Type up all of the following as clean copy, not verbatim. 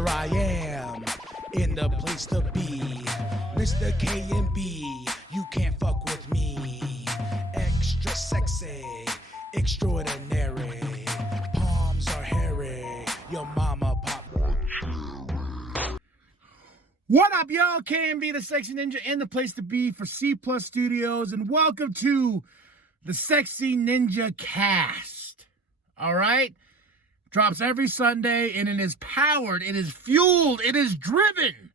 here I am, in the place to be. Mr. K and B, you can't fuck with me. Extra sexy, extraordinary. Palms are hairy, your mama pop. What up, y'all? K and B, the Sexy Ninja, in the place to be for Cplus Studios, and welcome to the Sexy Ninja Cast. All right? Drops every Sunday, and it is powered, it is fueled, it is driven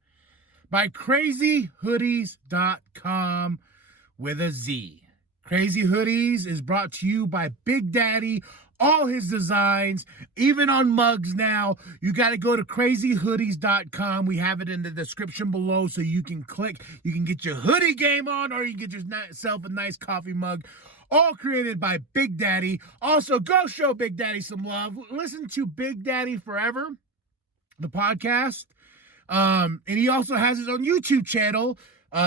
by crazyhoodiez.com with a Z. Crazy Hoodiez is brought to you by Big Daddy. All his designs, even on mugs now. You got to go to crazyhoodiez.com. We have it in the description below, so you can click. You can get your hoodie game on, or you can get yourself a nice coffee mug. All created by Big Daddy. Also, go show Big Daddy some love. Listen to Big Daddy Forever, the podcast. And he also has his own YouTube channel,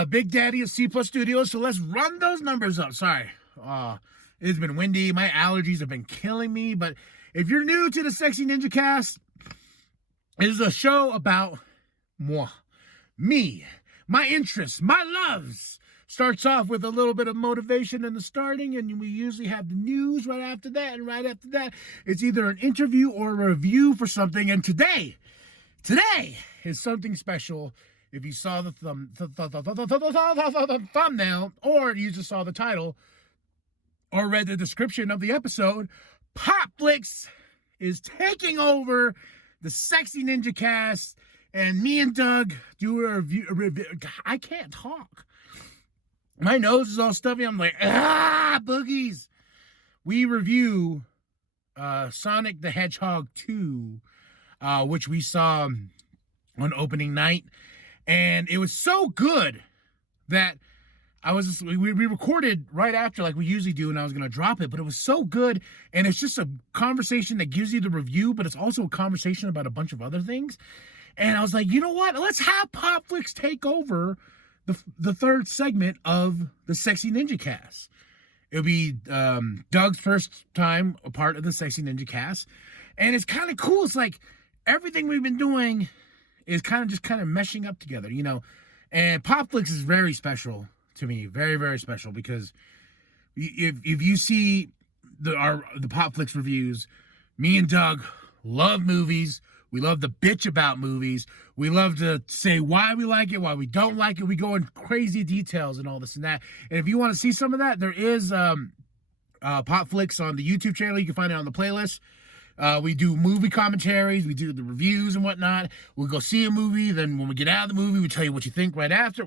Big Daddy of Cplus Studios. So let's run those numbers up. Sorry. It's been windy. My allergies have been killing me. But if you're new to the Sexy Ninja Cast, it is a show about me, my interests, my loves. Starts off with a little bit of motivation in the starting, and we usually have the news right after that. And right after that, it's either an interview or a review for something. And today is something special. If you saw the thumbnail, or you just saw the title, or read the description of the episode, POP-FLIX is taking over the Sexy Ninja Cast, and me and Doug do a review. I can't talk. My nose is all stuffy. I'm like, boogies. We review Sonic the Hedgehog 2, which we saw on opening night, and it was so good that we recorded right after, like we usually do, and I was going to drop it, but it was so good, and it's just a conversation that gives you the review, but it's also a conversation about a bunch of other things, and I was like, you know what, let's have POP-FLIX take over the third segment of the Sexy Ninja Cast. It'll be Doug's first time a part of the Sexy Ninja Cast, and it's kind of cool. It's like everything we've been doing is kind of meshing up together, you know, and POP-FLIX is very special to me, very, very special, because if you see the POP-FLIX reviews, me and Doug love movies. We love to bitch about movies. We love to say why we like it, why we don't like it. We go in crazy details and all this and that. And if you want to see some of that, there is POP-FLIX on the YouTube channel. You can find it on the playlist. We do movie commentaries. We do the reviews and whatnot. We'll go see a movie. Then when we get out of the movie, we tell you what we think right after,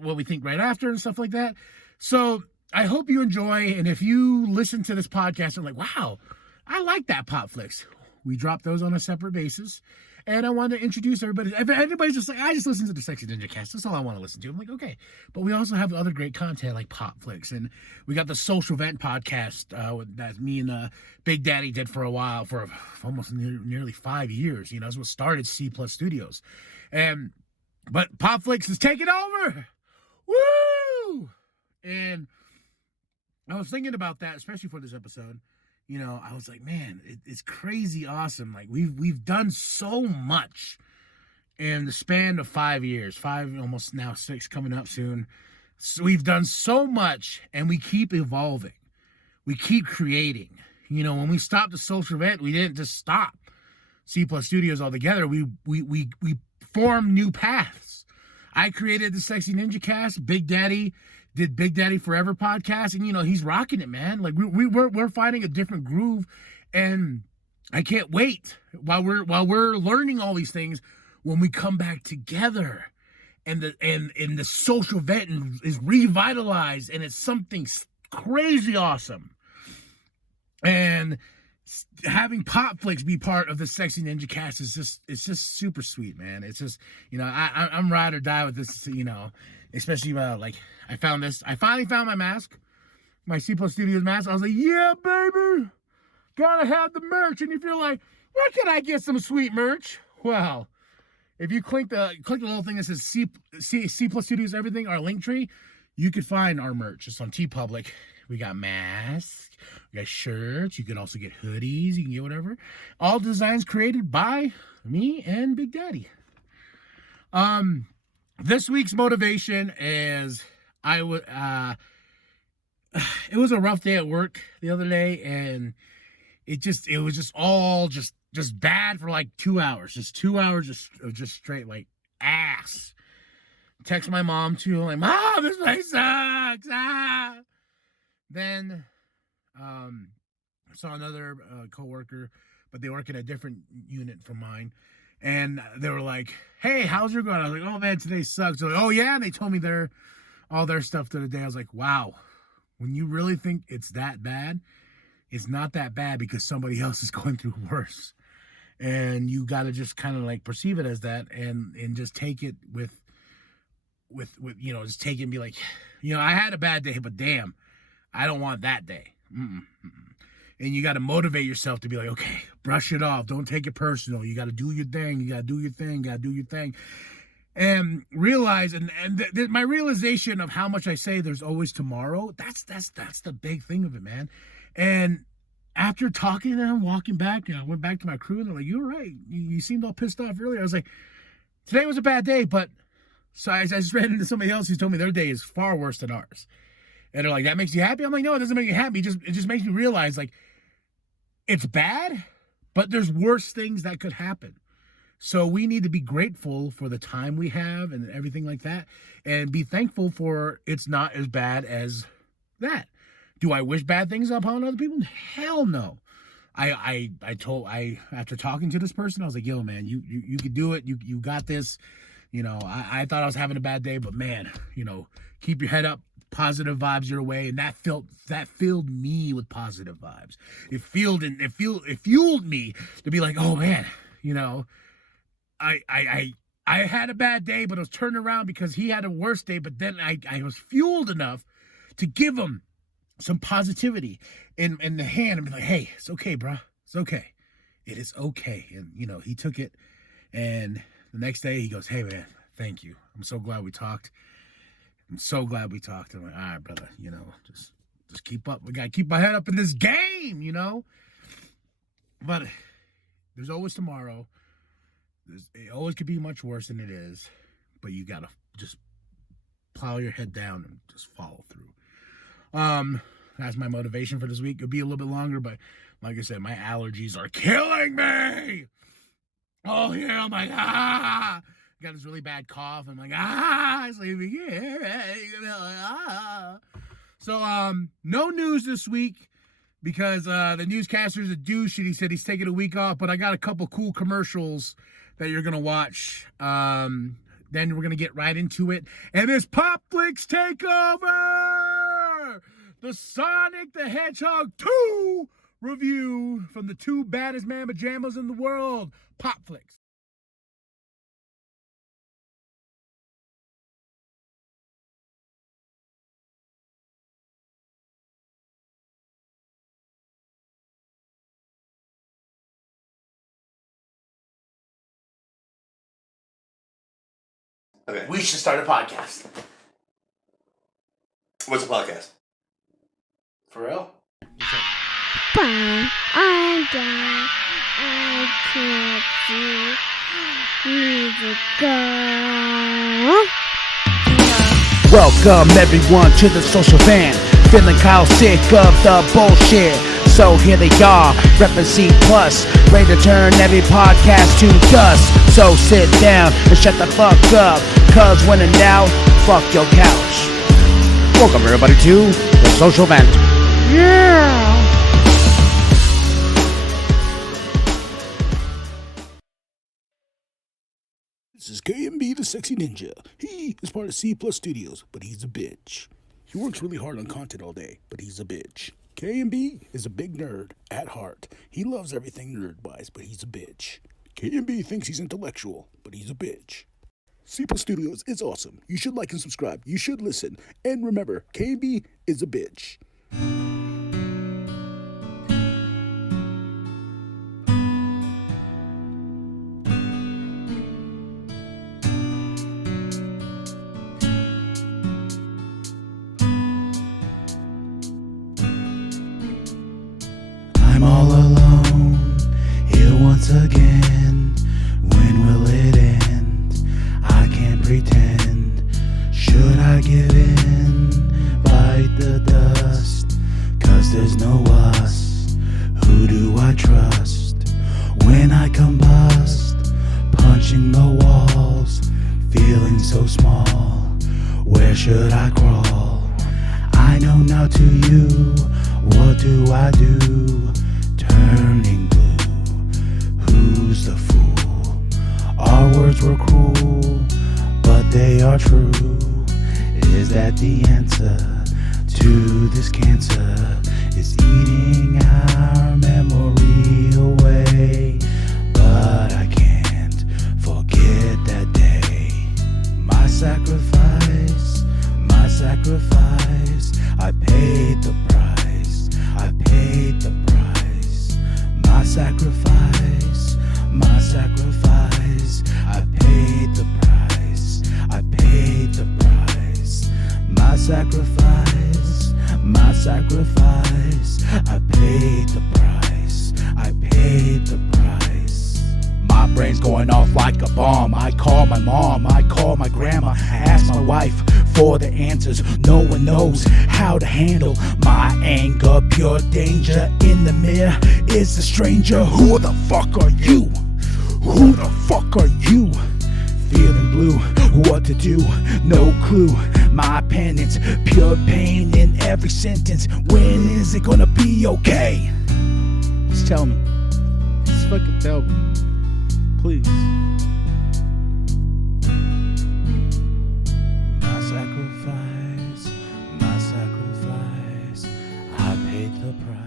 and stuff like that. So I hope you enjoy. And if you listen to this podcast and like, wow, I like that POP-FLIX, we drop those on a separate basis. And I want to introduce everybody. If anybody's just like, I just listen to the Sexy Ninja Cast, that's all I want to listen to. I'm like, okay. But we also have other great content like POP-FLIX. And we got the Social Vent podcast that me and Big Daddy did for a while, for almost nearly 5 years. You know, that's what started Cplus Studios. But POP-FLIX is taking over. Woo! And I was thinking about that, especially for this episode. You know, I was like, man, it's crazy awesome. Like, we've done so much in the span of 5 years, almost now 6 coming up soon. So we've done so much, and we keep evolving. We keep creating. You know, when we stopped the Social Event, we didn't just stop Cplus Studios altogether. We formed new paths. I created the Sexy Ninja Cast. Big Daddy did Big Daddy Forever podcast, and you know, he's rocking it, man. Like we're finding a different groove, and I can't wait while we're learning all these things when we come back together, and the Social Event is revitalized, and it's something crazy awesome. And having POP-FLIX be part of the Sexy Ninja Cast is just super sweet, man. It's just, you know, I'm ride or die with this, you know, especially like I finally found my mask, my Cplus Studios mask. I was like, yeah, baby, gotta have the merch. And if you're like, where can I get some sweet merch? Well, if you click the little thing that says Cplus Studios everything, our link tree, you could find our merch. It's on TeePublic. We got masks, we got shirts, you can also get hoodies, you can get whatever. All designs created by me and Big Daddy. This week's motivation is it was a rough day at work the other day, and it was just all just bad for like 2 hours. Just 2 hours just straight like ass. Text my mom too. I'm like, Mom, this place sucks. Ah. Then I saw another coworker, but they work in a different unit from mine. And they were like, hey, how's your going? I was like, oh man, today sucks. They're like, oh yeah, and they told me all their stuff the other day. I was like, wow, when you really think it's that bad, it's not that bad because somebody else is going through worse. And you got to just kind of like perceive it as that and just take it with just take it and be like, I had a bad day, but damn, I don't want that day. And you got to motivate yourself to be like, okay, brush it off. Don't take it personal. You got to do your thing. You got to do your thing. Got to do your thing. And realize, my realization of how much I say there's always tomorrow, that's the big thing of it, man. And after talking to them, walking back, I went back to my crew, and they're like, you're right. You seemed all pissed off earlier. I was like, today was a bad day, but so I just ran into somebody else who told me their day is far worse than ours. And they're like, that makes you happy? I'm like, no, it doesn't make me happy. It just makes me realize, like, it's bad, but there's worse things that could happen. So we need to be grateful for the time we have and everything like that, and be thankful for it's not as bad as that. Do I wish bad things upon other people? Hell no. After talking to this person, I was like, yo, man, you could do it. You got this. I thought I was having a bad day, but man, keep your head up, positive vibes your way. And that filled me with positive vibes. It fueled me to be like, oh man, I had a bad day, but it was turned around because he had a worse day. But then I was fueled enough to give him some positivity in the hand and be like, hey, it's okay, bro. It's okay. It is okay. And, he took it. And the next day he goes, hey, man, thank you. I'm so glad we talked. I'm like, all right, brother, just keep up. We got to keep my head up in this game, But there's always tomorrow. It always could be much worse than it is. But you got to just plow your head down and just follow through. That's my motivation for this week. It'll be a little bit longer, but like I said, my allergies are killing me. Oh yeah, I'm like, got this really bad cough. I'm like, sleeping. So no news this week because the newscaster's a douche and he said he's taking a week off, but I got a couple cool commercials that you're gonna watch. Then we're gonna get right into it. And this POP-FLIX takeover! The Sonic the Hedgehog 2 review from the two baddest man pajamas in the world, POP-FLIX. Okay. We should start a podcast. What's a podcast? For real? But I'm down. I can't see. Need to go. Welcome everyone to the social van. Feeling Kyle sick of the bullshit. So here they are, reppin' Cplus, ready to turn every podcast to dust. So sit down and shut the fuck up, cause when in doubt, fuck your couch. Welcome everybody to the social vent. Yeah. This is KMB the Sexy Ninja. He is part of Cplus Studios, but he's a bitch. He works really hard on content all day, but he's a bitch. KMB is a big nerd at heart. He loves everything nerd-wise, but he's a bitch. KMB thinks he's intellectual, but he's a bitch. Cplus Studios is awesome. You should like and subscribe. You should listen. And remember, KMB is a bitch. I'm all alone here once again. When will it end? I so small. Where should I crawl? I know now to you. What do I do? Turning blue. Who's the fool? Our words were cruel, but they are true. Is that the answer to this cancer? Is eating our memory away. But I can't forget that day. My sacrifice, my sacrifice. I paid the price, I paid the price. My sacrifice, my sacrifice. I paid the price, I paid the price. My sacrifice, my sacrifice. I paid the price, I paid the price. My brain's going off like a bomb. I call my mom, I call my grandma, I ask my wife for the answers. No one knows how to handle my anger. Pure danger. In the mirror is a stranger. Who the fuck are you? Who the fuck are you? Feeling blue, what to do? No clue. My penance, pure pain in every sentence. When is it gonna be okay? Just tell me. Just fucking tell me. Please. My sacrifice, my sacrifice. I paid the price.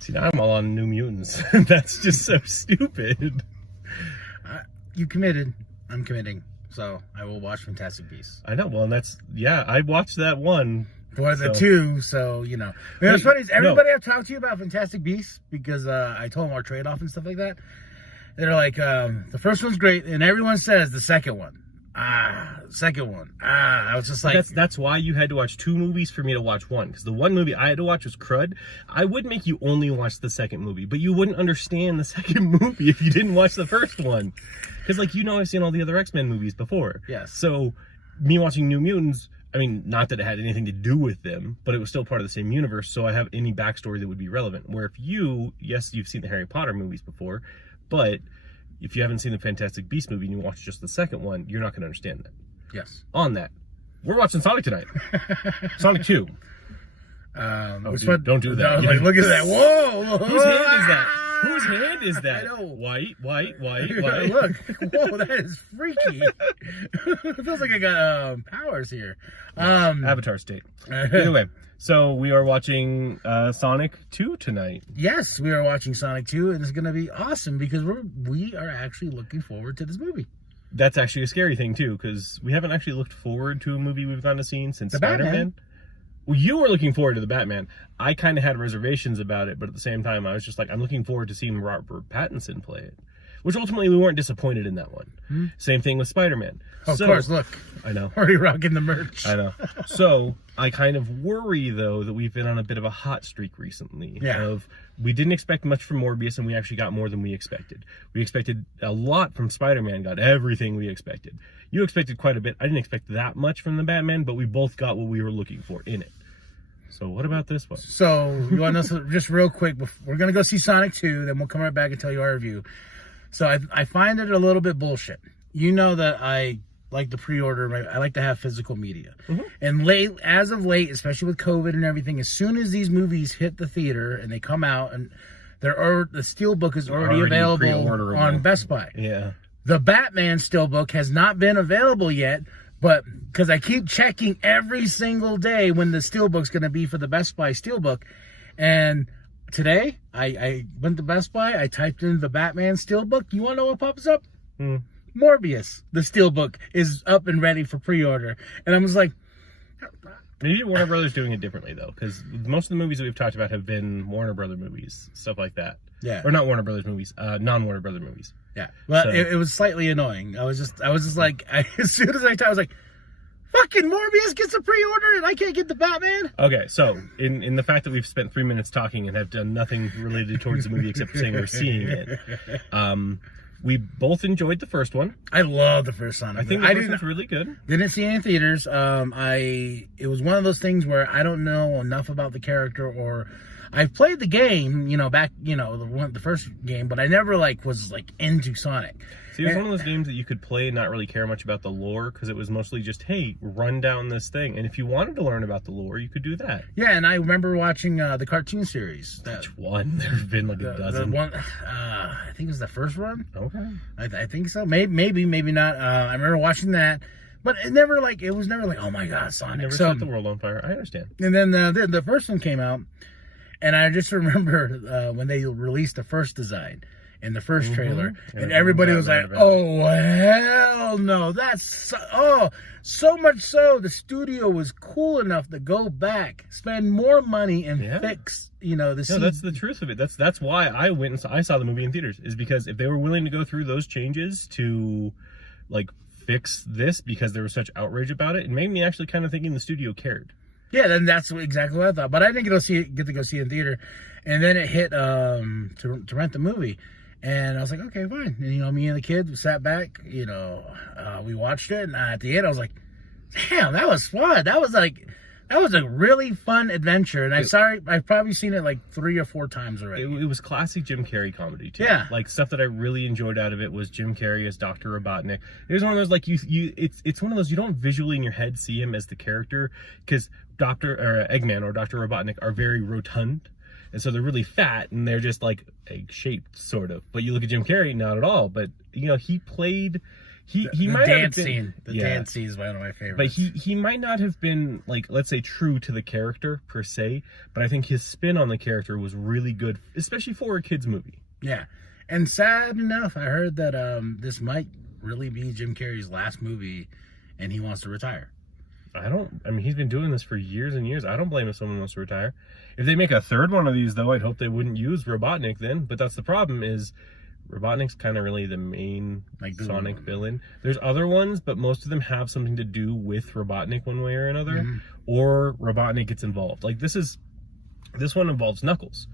See, now I'm all on New Mutants. That's just so stupid. You committed. I'm committing. So I will watch Fantastic Beasts. I know. Well, that's, yeah, I watched that one. For the two, so, you know. What's funny is everybody I've talked to you about Fantastic Beasts, because I told them our trade-off and stuff like that, they're like, the first one's great, and everyone says the second one. Second one. I was just like... That's why you had to watch two movies for me to watch one, because the one movie I had to watch was Crud. I would make you only watch the second movie, but you wouldn't understand the second movie if you didn't watch the first one. Because, like, you know, I've seen all the other X-Men movies before. Yes. So, me watching New Mutants... I mean, not that it had anything to do with them, but it was still part of the same universe, so I have any backstory that would be relevant. Where if yes, you've seen the Harry Potter movies before, but if you haven't seen the Fantastic Beasts movie and you watch just the second one, you're not going to understand that. Yes. On that, we're watching Sonic tonight. Sonic 2. Dude, don't do that. Like, look at that. Whoa! Whose hand is that? Whose hand is that? I know. White. Look. Whoa, that is freaky. It feels like I got powers here. Avatar state. Either way, so we are watching Sonic 2 tonight. Yes, we are watching Sonic 2, and it's going to be awesome because we are actually looking forward to this movie. That's actually a scary thing, too, because we haven't actually looked forward to a movie we've gone to see since Spider-Man. Well, you were looking forward to the Batman. I kind of had reservations about it, but at the same time, I was just like, I'm looking forward to seeing Robert Pattinson play it. Which ultimately, we weren't disappointed in that one. Hmm? Same thing with Spider-Man. Of course, look. I know. Already rocking the merch. I know. So, I kind of worry, though, that we've been on a bit of a hot streak recently. Yeah. We didn't expect much from Morbius, and we actually got more than we expected. We expected a lot from Spider-Man, got everything we expected. You expected quite a bit. I didn't expect that much from the Batman, but we both got what we were looking for in it. So what about this one? So, you want to know, just real quick, we're going to go see Sonic 2, then we'll come right back and tell you our review. So I find it a little bit bullshit. You know that I like to pre-order, I like to have physical media. Mm-hmm. And as of late, especially with COVID and everything, as soon as these movies hit the theater and they come out, and the Steelbook is already available on Best Buy. Yeah. The Batman Steelbook has not been available yet, but because I keep checking every single day when the Steelbook's going to be for the Best Buy Steelbook. And today, I went to Best Buy, I typed in the Batman Steelbook. You want to know what pops up? Morbius, the Steelbook, is up and ready for pre-order. And I was like... Maybe Warner Brothers doing it differently, though, because most of the movies that we've talked about have been Warner Brothers movies, stuff like that. Yeah. Or not Warner Brothers movies, non-Warner Brothers movies. Yeah. Well, so. It was slightly annoying. I was just like, as soon as I was like, fucking Morbius gets a pre-order and I can't get the Batman? Okay, so, in the fact that we've spent 3 minutes talking and have done nothing related towards the movie except for saying we're seeing it, we both enjoyed the first one. I love the first Sonic. I think the first one's really good. Didn't see it in theaters. It was one of those things where I don't know enough about the character, or I played the game, back, the first game, but I never was into Sonic. See, it was one of those games that you could play and not really care much about the lore, because it was mostly just, hey, run down this thing. And if you wanted to learn about the lore, you could do that. Yeah, and I remember watching the cartoon series. Which one? There have been a dozen. The one, I think it was the first one. Okay. I think so. Maybe not. I remember watching that. But it never it was never oh my God, Sonic. Never set the world on fire. I understand. And then the first one came out, and I just remember when they released the first design in the first trailer, and everybody was like, "Oh hell no!" That's so much so the studio was cool enough to go back, spend more money, and fix the. No, that's the truth of it. That's why I went and I saw the movie in theaters, is because if they were willing to go through those changes to fix this, because there was such outrage about it made me actually kind of thinking the studio cared. Yeah, then that's exactly what I thought. But I didn't get to go see it in theater, and then it hit to rent the movie, and I was like, okay, fine. And me and the kid sat back. We watched it, and at the end, I was like, damn, that was fun. That was a really fun adventure, and I've probably seen it 3 or 4 times already. It was classic Jim Carrey comedy too. Yeah, stuff that I really enjoyed out of it was Jim Carrey as Dr. Robotnik. It was one of those it's one of those you don't visually in your head see him as the character, because Eggman or Dr. Robotnik are very rotund, and so they're really fat and they're just egg shaped sort of. But you look at Jim Carrey, not at all. But he played. He might dance have been, scene. The dance scene is one of my favorites. But he might not have been let's say true to the character per se, but I think his spin on the character was really good, especially for a kids movie. Yeah, and sad enough, I heard that this might really be Jim Carrey's last movie, and he wants to retire. He's been doing this for years and years. I don't blame if someone wants to retire. If they make a third one of these, though, I'd hope they wouldn't use Robotnik then. But that's the problem, is Robotnik's kind of really the main Sonic villain. There's other ones, but most of them have something to do with Robotnik one way or another, or Robotnik gets involved. This one involves Knuckles.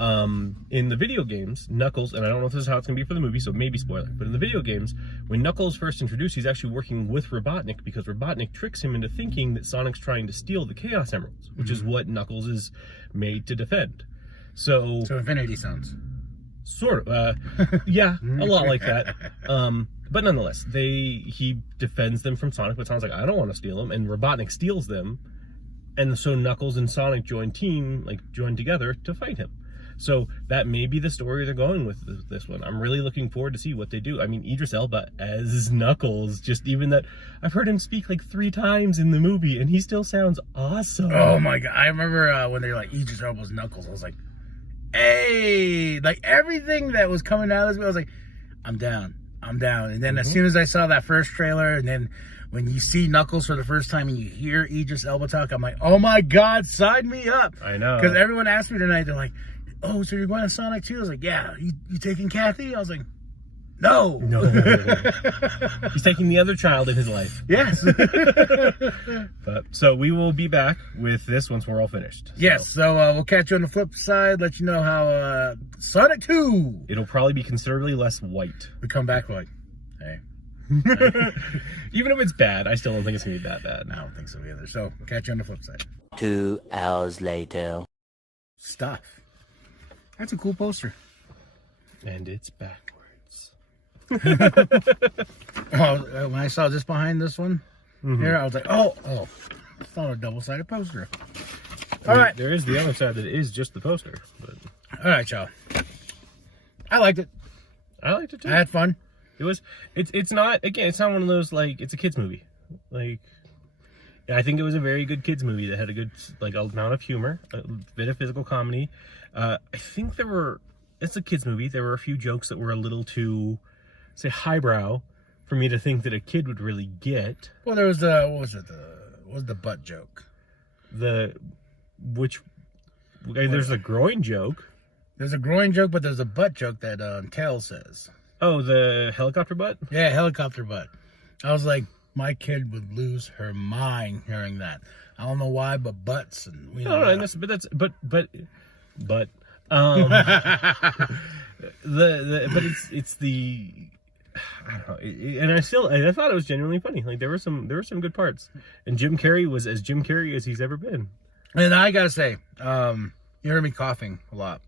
In the video games, Knuckles, and I don't know if this is how it's going to be for the movie, so maybe spoiler, but in the video games, when Knuckles first introduced, he's actually working with Robotnik, because Robotnik tricks him into thinking that Sonic's trying to steal the Chaos Emeralds, which is what Knuckles is made to defend. So Infinity Stones. Sort of. Yeah, a lot like that. But nonetheless, he defends them from Sonic, but Sonic's I don't want to steal them, and Robotnik steals them, and so Knuckles and Sonic join together to fight him. So that may be the story they're going with this one. I'm really looking forward to see what they do. Idris Elba as Knuckles, just even that, I've heard him speak 3 times in the movie, and he still sounds awesome. Oh my God. I remember when they were Idris Elba's Knuckles, I was like, hey, everything that was coming out of this movie, I was like, I'm down. And then as soon as I saw that first trailer, and then when you see Knuckles for the first time and you hear Idris Elba talk, I'm like, oh my God, sign me up. I know. Because everyone asked me tonight, they're like, oh, so you're going to Sonic 2? I was like, yeah. You taking Kathy? I was like, no. He's taking the other child in his life. Yes. So we will be back with this once we're all finished. Yes, so we'll catch you on the flip side, let you know how Sonic 2. It'll probably be considerably less white. We come back hey. Even if it's bad, I still don't think it's going to be that bad. I don't think so either. So we'll catch you on the flip side. 2 hours later. Stuff. That's a cool poster. And it's backwards. When I saw this behind this one here, I was like, oh, it's not a double-sided poster. All right. There is the other side that is just the poster. But... All right, y'all. I liked it. I liked it too. I had fun. It's not one of those, it's a kid's movie. I think it was a very good kids movie that had a good amount of humor, a bit of physical comedy. I think it's a kids movie. There were a few jokes that were a little too, say, highbrow for me to think that a kid would really get. Well, there was what was the butt joke? There's a groin joke. There's a groin joke, but there's a butt joke that Kel says. Oh, the helicopter butt? Yeah, helicopter butt. I was like, my kid would lose her mind hearing that. I don't know why, but butts and it's the I don't know, and I thought it was genuinely funny. There were some good parts, and Jim Carrey was as Jim Carrey as he's ever been. And I gotta say, You heard me coughing a lot.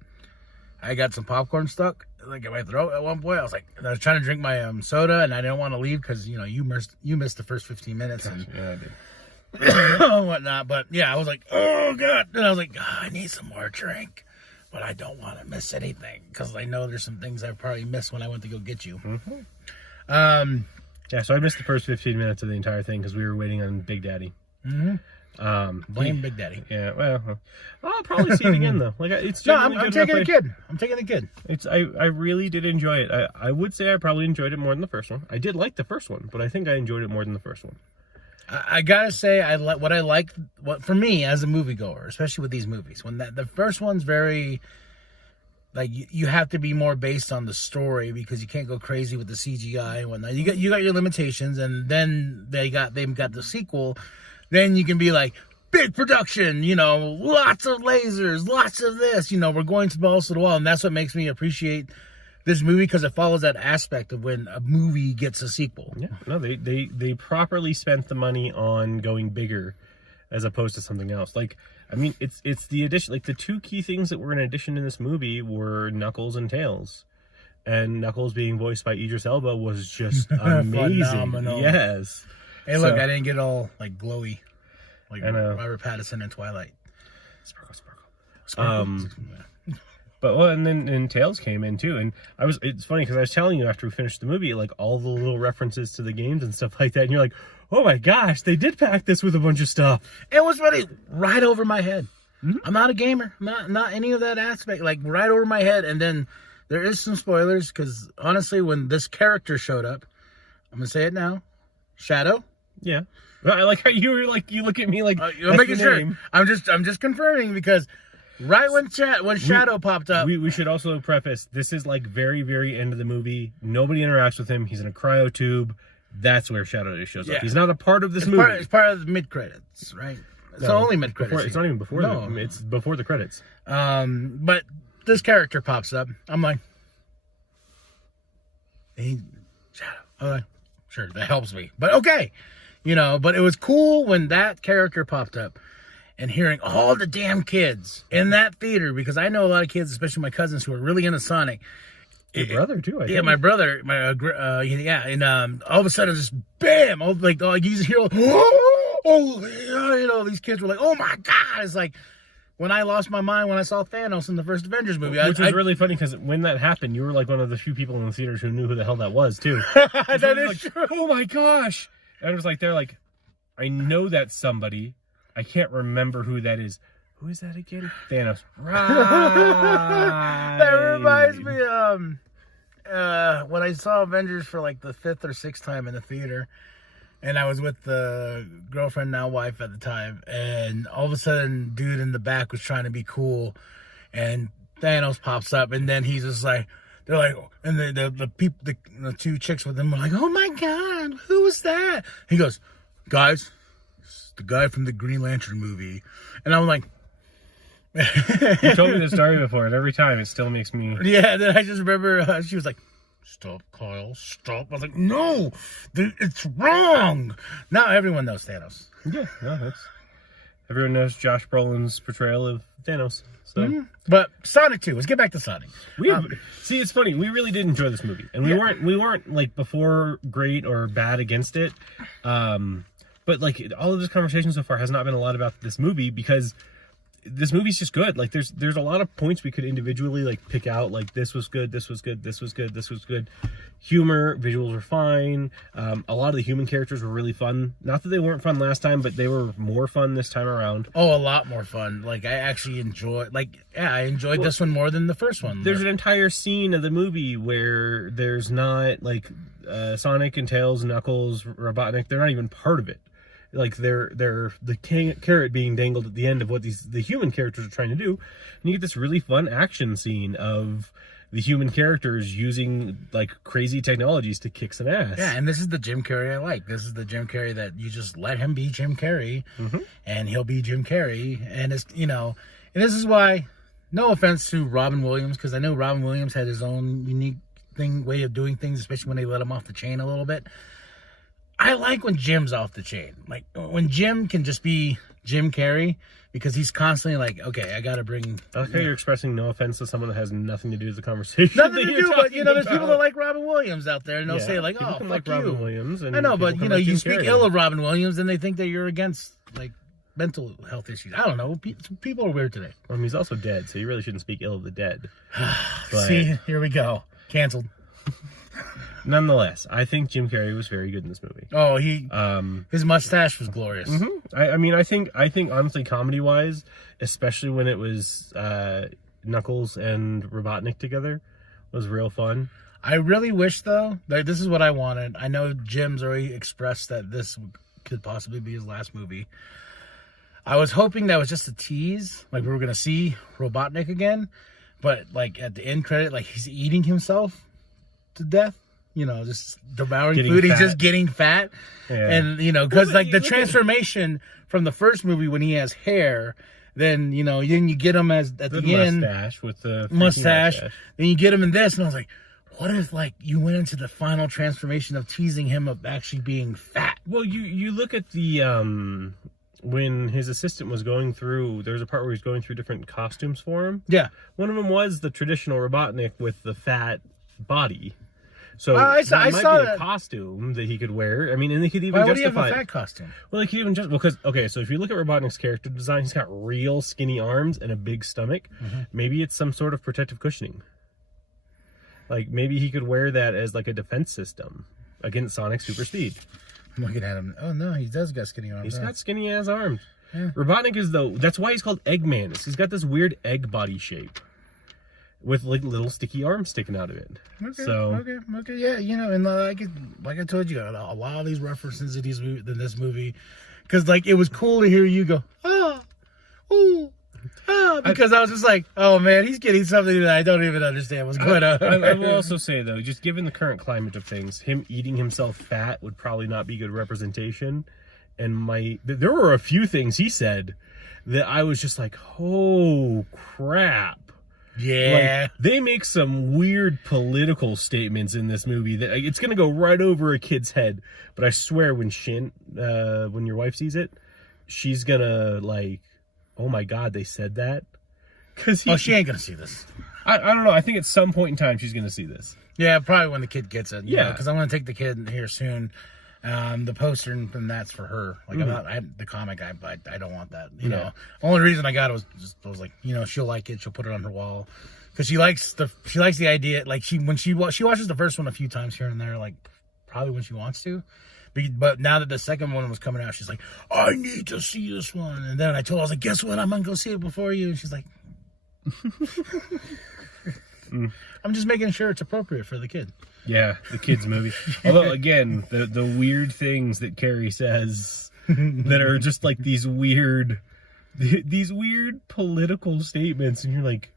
I got some popcorn stuck like in my throat at one point. I was trying to drink my soda, and I didn't want to leave because you missed the first 15 minutes and Yeah, I did. whatnot. But yeah, I was like, oh god, and I was like, I need some more drink, but I don't want to miss anything because I know there's some things I probably missed when I went to go get you. Mm-hmm. Yeah, so I missed the first 15 minutes of the entire thing because we were waiting on Big Daddy. Mm-hmm. Blame Big Daddy. Yeah, well, I'll probably see it again though. Like it's no, I'm taking the kid. I'm taking the kid. I really did enjoy it. I would say I probably enjoyed it more than the first one. I did like the first one, but I think I enjoyed it more than the first one. I gotta say, what for me as a moviegoer, especially with these movies, when the first one's very like you have to be more based on the story because you can't go crazy with the CGI and whatnot. You got your limitations, and then they've got the sequel. Then you can be like, big production, lots of lasers, lots of this, we're going to balls to the wall. And that's what makes me appreciate this movie because it follows that aspect of when a movie gets a sequel. Yeah, no, they properly spent the money on going bigger as opposed to something else. Like, I mean, it's the addition, like the two key things that were an addition in this movie were Knuckles and Tails. And Knuckles being voiced by Idris Elba was just amazing. Phenomenal. Yes. Hey, look, I didn't get all like glowy, like Robert Pattinson in Twilight. Sparkle. But and then Tails came in too, and it's funny because I was telling you after we finished the movie, like all the little references to the games and stuff like that, and you're like, oh my gosh, they did pack this with a bunch of stuff. It was really right over my head. Mm-hmm. I'm not a gamer, not any of that aspect, like right over my head. And then there is some spoilers because honestly, when this character showed up, I'm gonna say it now, Shadow. Yeah, I like how you were like, you look at me like I'm making sure. I'm just confirming because right when Shadow popped up, we should also preface this is like very very end of the movie. Nobody interacts with him. He's in a cryo tube. That's where Shadow shows up. He's not a part of this movie. It's part of the mid credits, right? It's only mid credits. It's not even before. No, it's before the credits. But this character pops up. I'm like, Shadow. I'm like, sure, that helps me. But okay. But it was cool when that character popped up and hearing all the damn kids in that theater because I know a lot of kids, especially my cousins who are really into Sonic. Your brother too, I think. Yeah, my brother, and all of a sudden just bam, you just hear, these kids were like, oh my god, it's like when I lost my mind when I saw Thanos in the first Avengers movie. Which was really funny because when that happened, you were like one of the few people in the theaters who knew who the hell that was too. That is true. Oh my gosh. And it was like, they're like, I know that's somebody. I can't remember who that is. Who is that again? Thanos. Right. That reminds me when I saw Avengers for like the 5th or 6th time in the theater, and I was with the girlfriend, now wife at the time, and all of a sudden, dude in the back was trying to be cool, and Thanos pops up, and then he's just like, they're like, and the people, the two chicks with him are like, oh my god, who was that? He goes, guys, it's the guy from the Green Lantern movie, and I'm like. You told me the story before, and every time it still makes me. Yeah, then I just remember she was like, "Stop, Kyle, stop!" I was like, "No, it's wrong." Now everyone knows Thanos. Yeah, no, everyone knows Josh Brolin's portrayal of Thanos. So, But Sonic 2. Let's get back to Sonic. See, it's funny. We really did enjoy this movie, and we weren't like before great or bad against it. But like all of this conversation so far has not been a lot about this movie because. This movie's just good. Like there's a lot of points we could individually like pick out. Like this was good, this was good, this was good, this was good. Humor, visuals were fine. A lot of the human characters were really fun. Not that they weren't fun last time, but they were more fun this time around. Oh, a lot more fun. Like I actually enjoyed. I enjoyed this one more than the first one. There's an entire scene of the movie where there's not like Sonic and Tails, and Knuckles, Robotnik. They're not even part of it. Like they're the carrot being dangled at the end of what the human characters are trying to do, and you get this really fun action scene of the human characters using like crazy technologies to kick some ass. Yeah, and this is the Jim Carrey I like. This is the Jim Carrey that you just let him be Jim Carrey, and he'll be Jim Carrey. And it's and this is why, no offense to Robin Williams, because I know Robin Williams had his own unique way of doing things, especially when they let him off the chain a little bit. I like when Jim's off the chain. Like when Jim can just be Jim Carrey, because he's constantly like, okay, I got to bring. Okay, you're expressing no offense to someone that has nothing to do with the conversation. Nothing to do, but there's people that like Robin Williams out there, and they'll say like, "Oh, fuck like you." Robin Williams, and I know, but like you Jim speak Carrey. ill of Robin Williams, and they think that you're against like mental health issues. I don't know. People are weird today. He's also dead, so you really shouldn't speak ill of the dead. But See, here we go. Canceled. nonetheless, I think Jim Carrey was very good in this movie. Oh, his mustache was glorious. I mean, I think honestly, comedy wise, especially when it was Knuckles and Robotnik together, was real fun. I really wish though, like this is what I wanted. I know Jim's already expressed that this could possibly be his last movie. I was hoping that was just a tease, like we were gonna see Robotnik again, but like at the end credit, like he's eating himself to death. Just devouring food. He's just getting fat. Yeah. And, because like the transformation from the first movie when he has hair, then, then you get him at the end. Mustache with the mustache. Then you get him in this. And I was like, what if like you went into the final transformation of teasing him of actually being fat? Well, you look at the, when his assistant was going through, there was a part where he was going through different costumes for him. Yeah. One of them was the traditional Robotnik with the fat body. So I saw a costume that he could wear. I mean, and they could even justify. Why would he have a fat costume? Well, they could even because so if you look at Robotnik's character design, he's got real skinny arms and a big stomach. Mm-hmm. Maybe it's some sort of protective cushioning. Like maybe he could wear that as like a defense system against Sonic super speed. I'm looking at him. Oh no, he does got skinny arms. He's got skinny ass arms. Yeah. Robotnik is that's why he's called Eggman. He's got this weird egg body shape with like little sticky arms sticking out of it. Okay, yeah, and like I told you, a lot of these references in this movie, because like it was cool to hear you go, because I was just like, oh man, he's getting something that I don't even understand what's going on. I will also say though, just given the current climate of things, him eating himself fat would probably not be good representation. And there were a few things he said that I was just like, oh crap. Yeah. Like, they make some weird political statements in this movie that it's going to go right over a kid's head. But I swear when when your wife sees it, she's going to like, oh my God, they said that. She ain't going to see this. I don't know. I think at some point in time she's going to see this. Yeah, probably when the kid gets it. Yeah. Because I'm going to take the kid here soon. The poster and that's for her. Like the comic, I don't want that. You know, only reason I got it was like, she'll like it. She'll put it on her wall because she likes the idea. Like she watches the first one a few times here and there. Like probably when she wants to. But now that the second one was coming out, she's like, I need to see this one. And then I told her, I was like, guess what? I'm gonna go see it before you. And she's like, I'm just making sure it's appropriate for the kid. Yeah, the kids' movie. Although, again, the weird things that Carrie says that are just like these weird political statements, and you're like,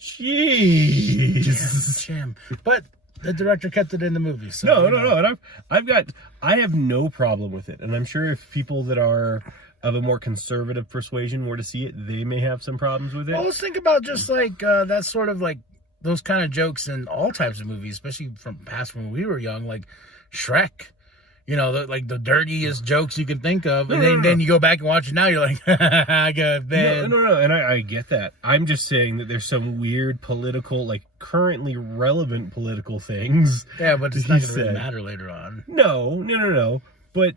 jeez. Jim. But the director kept it in the movie. So, no. And I have no problem with it. And I'm sure if people that are of a more conservative persuasion were to see it, they may have some problems with it. Well, let's think about just like that sort of like those kind of jokes in all types of movies, especially from past when we were young, like Shrek. Like the dirtiest jokes you can think of, and then you go back and watch it now, you're like, I got bad. No, and I get that. I'm just saying that there's some weird political, like currently relevant political things. Yeah, but it's not going to really matter later on. No. But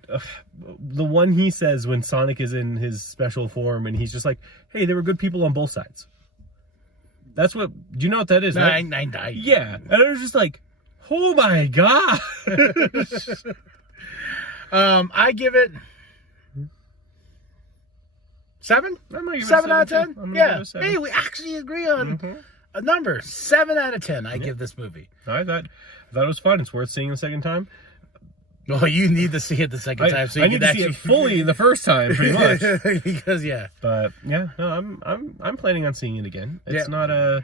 the one he says when Sonic is in his special form, and he's just like, hey, there were good people on both sides. That's what, do you know what that is? I died. Yeah. And I was just like, oh my God. I give it 7? 7 out of 10? Yeah. Hey, we actually agree on a number. 7 out of 10 I give this movie. I thought it was fun. It's worth seeing the second time. Well, you need to see it the second time, so you I need to see it fully the first time, pretty much. Because but yeah, no, I'm planning on seeing it again. It's not a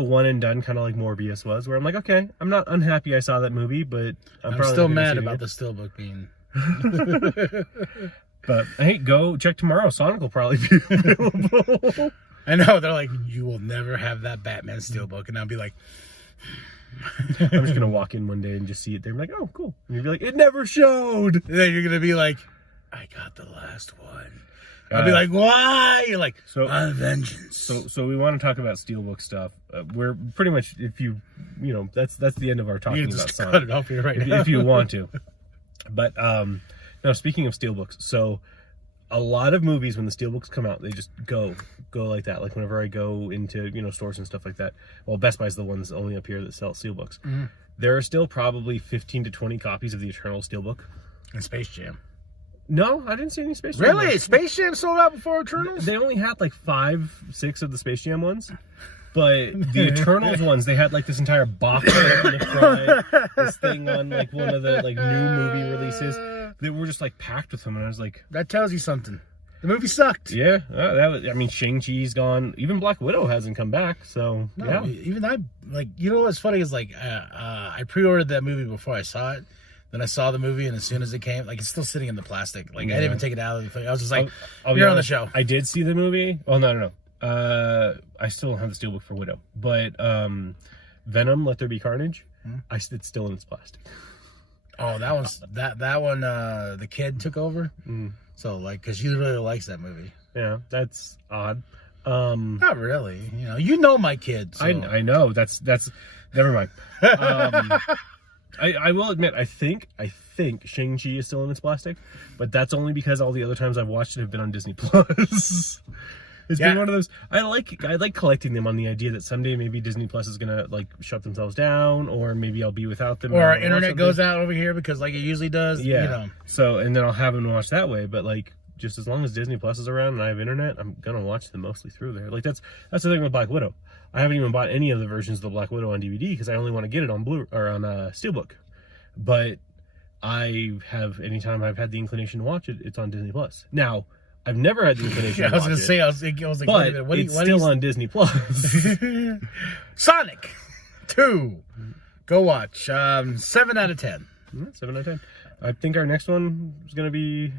one and done kind of like Morbius was, where I'm like, okay, I'm not unhappy I saw that movie, but I'm still mad about the steelbook being. But hey, go check tomorrow. Sonic will probably be available. I know, they're like, you will never have that Batman steelbook, and I'll be like. I'm just gonna walk in one day and just see it there. I'm like, oh, cool. And you'll be like, it never showed. And then you're gonna be like, I got the last one. I'll be like, why? You're like, so my vengeance. So we want to talk about Steelbook stuff. We're pretty much, if you know, that's the end of our talking you about just Sonic. cut it off here right now. If you want to. But now speaking of Steelbooks, so a lot of movies when the Steelbooks come out, they just go like that. Like whenever I go into, you know, stores and stuff like that. Well, Best Buy's the ones only up here that sell Steelbooks. Mm-hmm. There are still probably 15 to 20 copies of the Eternal Steelbook. And Space Jam. No, I didn't see any Space Jam. Really? ones. Space Jam sold out before Eternals? They only had like 5-6 of the Space Jam ones. But the Eternals ones, they had like this entire box set in the front, this thing on like one of the like new movie releases. They were just like packed with them, and I was like, that tells you something. The movie sucked. yeah, that was. I mean, Shang-Chi's gone. Even Black Widow hasn't come back. So No, yeah, even I, like, you know what's funny is like I pre-ordered that movie before I saw it. Then I saw the movie, and as soon as it came, like, it's still sitting in the plastic. Like, I didn't even take it out of the thing. I was just like, you're on the show. I did see the movie. Well, no. I still don't have the Steelbook for Widow, but Venom: Let There Be Carnage. It's still in its plastic. Oh, that one's that one. The kid took over. So like, because she really likes that movie. Yeah, that's odd. Not really. You know my kid. So. I know. That's never mind. I will admit, I think Shang-Chi is still in its plastic, but that's only because all the other times I've watched it have been on Disney Plus. It's been one of those. I like collecting them on the idea that someday maybe Disney Plus is gonna like shut themselves down, or maybe I'll be without them. Or our internet goes out over here because like it usually does. Yeah. So and then I'll have them watch that way. But like, just as long as Disney Plus is around and I have internet, I'm gonna watch them mostly through there. Like that's the thing with Black Widow. I haven't even bought any of the versions of the Black Widow on DVD because I only want to get it on Blu or on Steelbook. But anytime I've had the inclination to watch it, it's on Disney Plus. Now, I've never had the inclination to watch it. I was like, but it's still on Disney Plus. Sonic 2. Go watch. 7 out of 10. 7 out of 10. I think our next one is going to be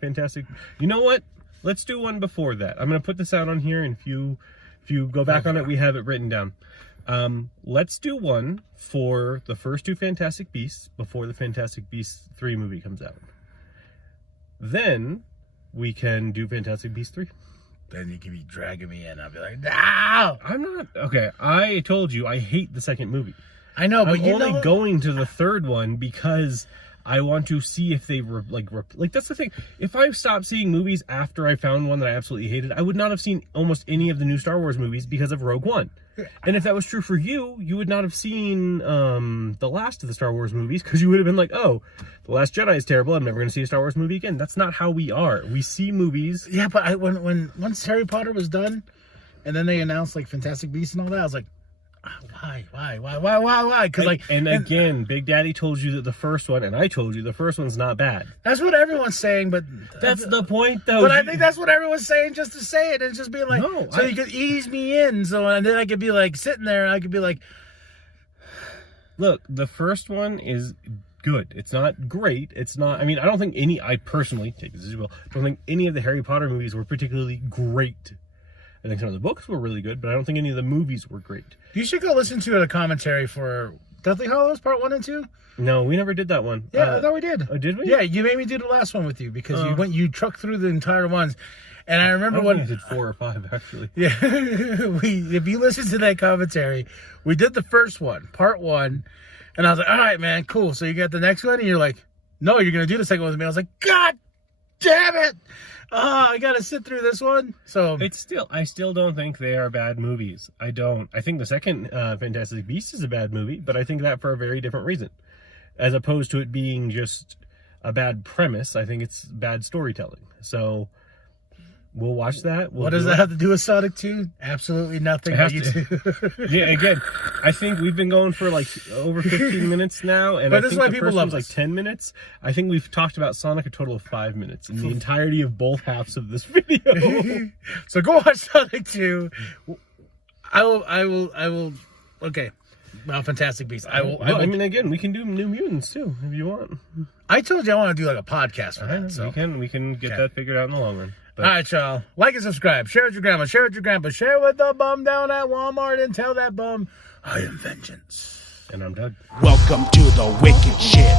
fantastic. You know what? Let's do one before that. I'm going to put this out on here, and if you go back on it, we have it written down. Let's do one for the first 2 Fantastic Beasts before the Fantastic Beasts 3 movie comes out. Then we can do Fantastic Beasts 3. Then you can be dragging me in. I'll be like, no! I'm not. Okay, I told you I hate the second movie. I know, but I'm only going to the third one because I want to see if they like that's the thing. If I stopped seeing movies after I found one that I absolutely hated, I would not have seen almost any of the new Star Wars movies because of Rogue One. And if that was true for you, you would not have seen the last of the Star Wars movies because you would have been like, oh, The Last Jedi is terrible. I'm never going to see a Star Wars movie again. That's not how we are. We see movies. Yeah, but once Harry Potter was done, and then they announced like Fantastic Beasts and all that, I was like, why? Because again, Big Daddy told you that the first one, and I told you the first one's not bad. That's what everyone's saying, but that's the point, though. But I think that's what everyone's saying just to say it, and just being like, no, you could ease me in, and then I could be like sitting there, and I could be like, look, the first one is good. It's not great. It's not. I mean, I personally take this as well. Don't think any of the Harry Potter movies were particularly great. I think some of the books were really good, but I don't think any of the movies were great. You should go listen to a commentary for Deathly Hallows Part 1 and 2. No, we never did that one. Yeah, I thought we did. Oh, did we? Yeah, you made me do the last one with you because you trucked through the entire ones. And I remember when I did 4 or 5 actually. Yeah, if you listen to that commentary, we did the first one, Part 1, and I was like, all right, man, cool. So you got the next one, and you're like, no, you're gonna do the second one with me. I was like, God damn it! I gotta sit through this one. So I still don't think they are bad movies. I don't. I think the second Fantastic Beasts is a bad movie, but I think that for a very different reason. As opposed to it being just a bad premise, I think it's bad storytelling. So we'll watch that. What does that have to do with Sonic 2? Absolutely nothing. Yeah, again, I think we've been going for like over 15 minutes now, and but I think why the people first love one's like 10 minutes. I think we've talked about Sonic a total of 5 minutes in the entirety of both halves of this video. So go watch Sonic 2. I will. Okay. Well, Fantastic Beasts. I mean, again, we can do New Mutants too if you want. I told you I want to do like a podcast for that. So we can get that figured out in the long run. But. All right, y'all. Like and subscribe. Share with your grandma. Share with your grandpa. Share with the bum down at Walmart and tell that bum, I am vengeance. And I'm Doug. Welcome to the wicked shit.